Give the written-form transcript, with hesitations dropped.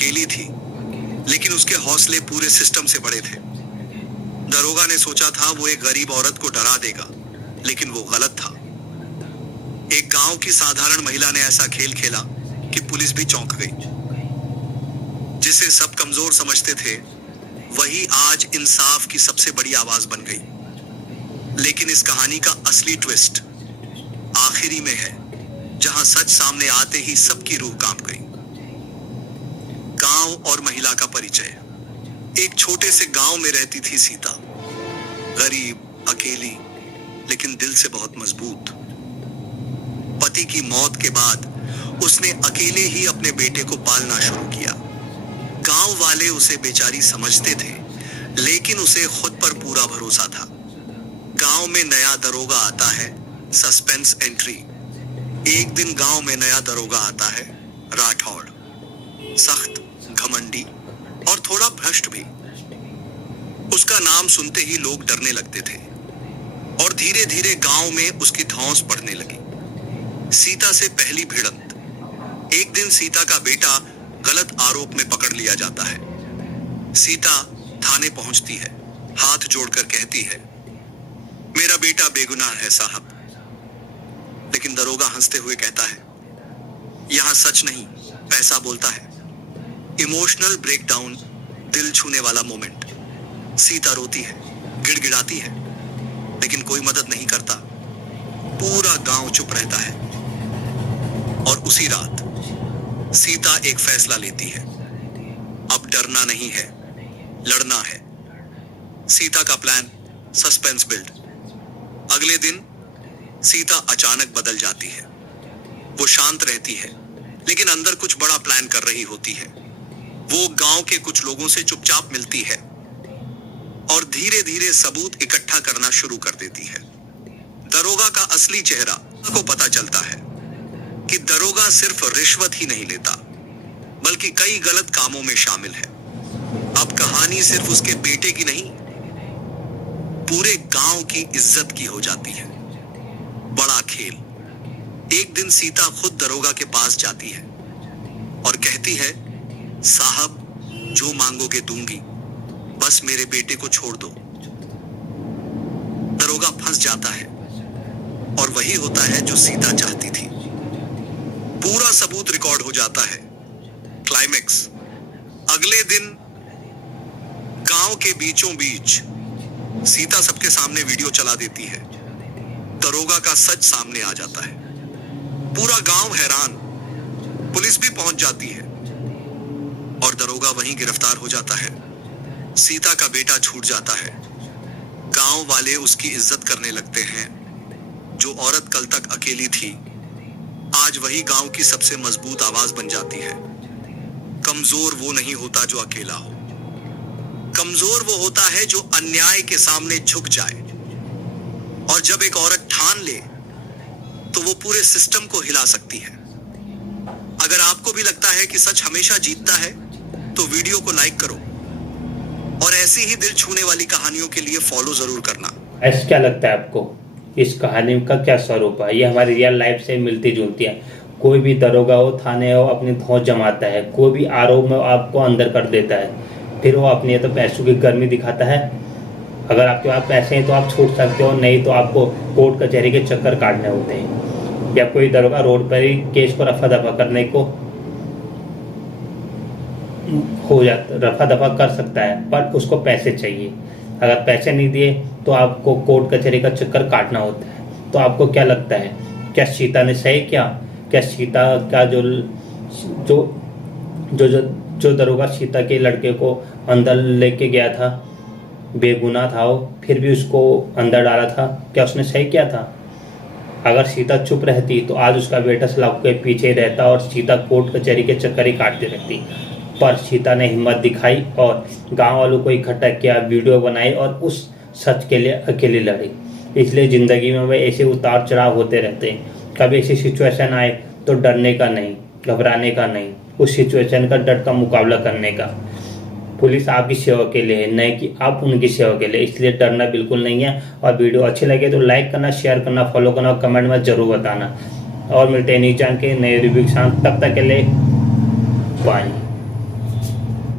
अकेली थी, लेकिन उसके हौसले पूरे सिस्टम से बड़े थे। दरोगा ने सोचा था वो एक गरीब औरत को डरा देगा, लेकिन वो गलत था। एक गांव की साधारण महिला ने ऐसा खेल खेला कि पुलिस भी चौंक गई। जिसे सब कमजोर समझते थे, वही आज इंसाफ की सबसे बड़ी आवाज बन गई। लेकिन इस कहानी का असली ट्विस्ट आखिरी में है, जहां सच सामने आते ही सबकी रूह कांप गई। गांव और महिला का परिचय। एक छोटे से गांव में रहती थी सीता। गरीब, अकेली, लेकिन दिल से बहुत मजबूत। पति की मौत के बाद उसने अकेले ही अपने बेटे को पालना शुरू किया। गांव वाले उसे बेचारी समझते थे, लेकिन उसे खुद पर पूरा भरोसा था। गांव में नया दरोगा आता है, सस्पेंस एंट्री। एक दिन गांव में नया दरोगा आता है, राठौड़। सख्त, घमंडी और थोड़ा भ्रष्ट भी। उसका नाम सुनते ही लोग डरने लगते थे और धीरे धीरे गांव में उसकी धौंस बढ़ने लगी। सीता से पहली भिड़ंत। एक दिन सीता का बेटा गलत आरोप में पकड़ लिया जाता है। सीता थाने पहुंचती है, हाथ जोड़कर कहती है, मेरा बेटा बेगुनाह है साहब। लेकिन दरोगा हंसते हुए कहता है, यहां सच नहीं, पैसा बोलता है। इमोशनल ब्रेकडाउन, दिल छूने वाला मोमेंट। सीता रोती है, गिड़गिड़ाती है, लेकिन कोई मदद नहीं करता। पूरा गांव चुप रहता है। और उसी रात सीता एक फैसला लेती है। अब डरना नहीं है, लड़ना है। सीता का प्लान, सस्पेंस बिल्ड। अगले दिन सीता अचानक बदल जाती है। वो शांत रहती है, लेकिन अंदर कुछ बड़ा प्लान कर रही होती है। वो गांव के कुछ लोगों से चुपचाप मिलती है और धीरे धीरे सबूत इकट्ठा करना शुरू कर देती है। दरोगा का असली चेहरा को पता चलता है कि दरोगा सिर्फ रिश्वत ही नहीं लेता, बल्कि कई गलत कामों में शामिल है। अब कहानी सिर्फ उसके बेटे की नहीं, पूरे गांव की इज्जत की हो जाती है। बड़ा खेल। एक दिन सीता खुद दरोगा के पास जाती है और कहती है, साहब जो मांगोगे दूंगी, बस मेरे बेटे को छोड़ दो। दरोगा फंस जाता है और वही होता है जो सीता चाहती थी। पूरा सबूत रिकॉर्ड हो जाता है। क्लाइमेक्स। अगले दिन गांव के बीचों बीच सीता सबके सामने वीडियो चला देती है। दरोगा का सच सामने आ जाता है। पूरा गांव हैरान। पुलिस भी पहुंच जाती है और दरोगा वहीं गिरफ्तार हो जाता है। सीता का बेटा छूट जाता है। गांव वाले उसकी इज्जत करने लगते हैं। जो औरत कल तक अकेली थी, आज वही गांव की सबसे मजबूत आवाज बन जाती है। कमजोर वो नहीं होता जो अकेला हो। कमजोर वो होता है जो अन्याय के सामने झुक जाए। और जब एक औरत ठान ले, तो वो पूरे सिस्टम को हिला सकती है। अगर आपको भी लगता है कि सच हमेशा जीतता है, तो वीडियो को लाइक करो और ऐसी ही दिल छूने वाली कहानियों के लिए फॉलो जरूर करना। ऐसा क्या लगता है आपको, इस कहानी का क्या स्वरूप है? ये हमारी रियल लाइफ से मिलती जुलती है। कोई भी दरोगा हो, थाने हो, अपनी धौंस जमाता है। कोई भी आरोप में आपको अंदर कर देता है, फिर वो अपनी तो पैसों की गर्मी दिखाता है। अगर आपके पास पैसे हैं तो आप छूट सकते हो, नहीं तो आपको कोर्ट कचहरी के चक्कर काटने होते हैं। या कोई दरोगा रोड पर ही केस को रफा दफा करने को हो जाता, रफा दफा कर सकता है, पर उसको पैसे चाहिए। अगर पैसे नहीं दिए तो आपको कोर्ट कचहरी का चक्कर काटना होता है। तो आपको क्या लगता है, क्या सीता ने सही किया? क्या सीता का जो जो जो जो, जो दरोगा सीता के लड़के को अंदर लेके गया था, बेगुनाह था वो, फिर भी उसको अंदर डाला था, क्या उसने सही किया था? अगर सीता चुप रहती तो आज उसका बेटा सलाखों के पीछे रहता और सीता कोर्ट कचहरी के चक्कर ही काटती रहती। पर सीता ने हिम्मत दिखाई और गांव वालों को इकट्ठा किया, वीडियो बनाई और उस सच के लिए अकेले लड़ी। इसलिए ज़िंदगी में वह ऐसे उतार चढ़ाव होते रहते हैं। कभी ऐसी सिचुएशन आए तो डरने का नहीं, घबराने का नहीं, उस सिचुएशन का डट का मुकाबला करने का। पुलिस आपकी सेवा के लिए है, नहीं कि आप उनकी सेवा के लिए। इसलिए डरना बिल्कुल नहीं है। और वीडियो अच्छी लगे तो लाइक करना, शेयर करना, फॉलो करना और कमेंट में ज़रूर बताना। और मिलते हैं न्यूज़ चैनल के नए रिव्यू के साथ। तब तक के लिए बाय।